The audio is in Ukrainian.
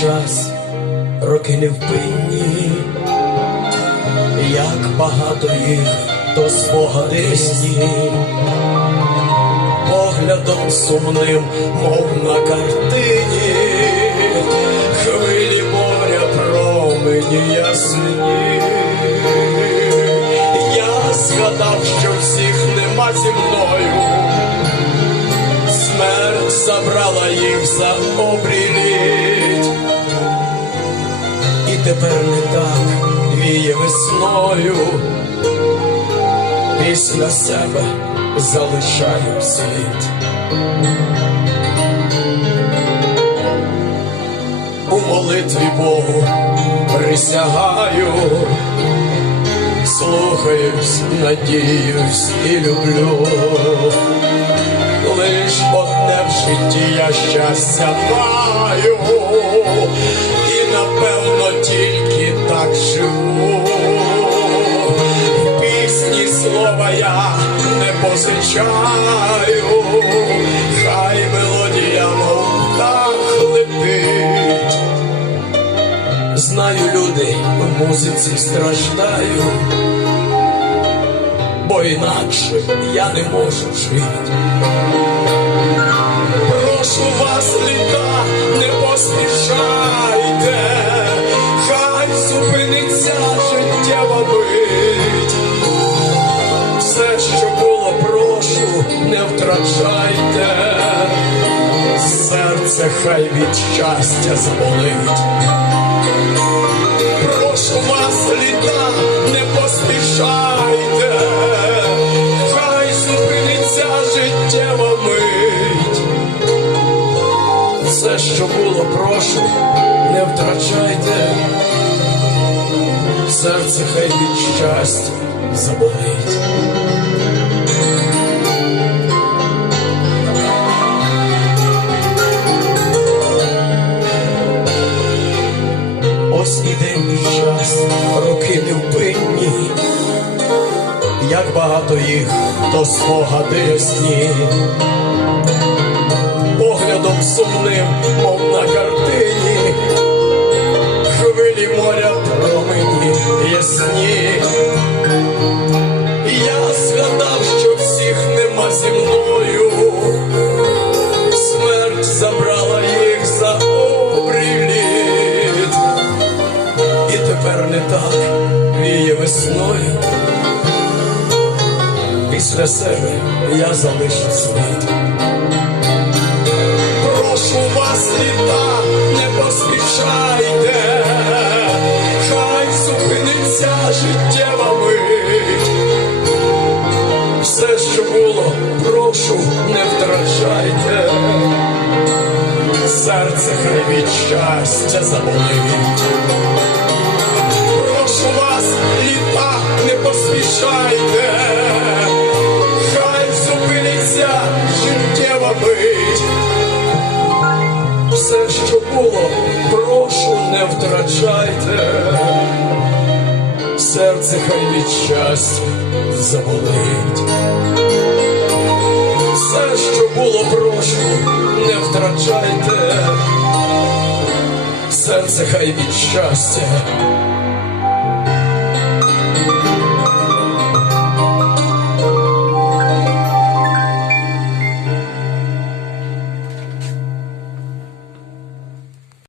час, роки невпинні, як багато їх, то спогади сні, поглядом сумним, мов на картині, хвилі моря промені ясні. Я згадав, що всіх нема зі мною. Смерть забрала їх за обріліт, і тепер не так віє весною, після себе залишаю слід. У молитві Богу присягаю, слухаюсь, надіюсь і люблю. Лиш одне в житті я щастя маю, напевно тільки так живу. В пісні слова я не позичаю, хай мелодія мов птах летить. Знаю, люди в музиці страждають бо інакше я не можу жити. Прошу вас, літа, не втрачайте, серце хай від щастя заболить. Прошу вас, літа, не поспішайте, хай зупиниться життєва мить. Все, що було, прошу, не втрачайте, серце хай від щастя заболить. Ось іде мій час, як багато їх, то спогади ясні, поглядом сумним, мов на картині, хвилі моря промені ясні. Я згадав, що всіх нема зі мною, віє весною. Після себе я залишу слід. Прошу вас, літа, не поспішайте, хай зупиниться життєва мить. Все, що було, прошу, не втрачайте. Серце хай від щастя заболить. Поспішайте, хай зупиниться життєва мить. Все, що було, прошу, не втрачайте, серце хай від щастя заболить. Все, що було, прошу, не втрачайте, серце хай від щастя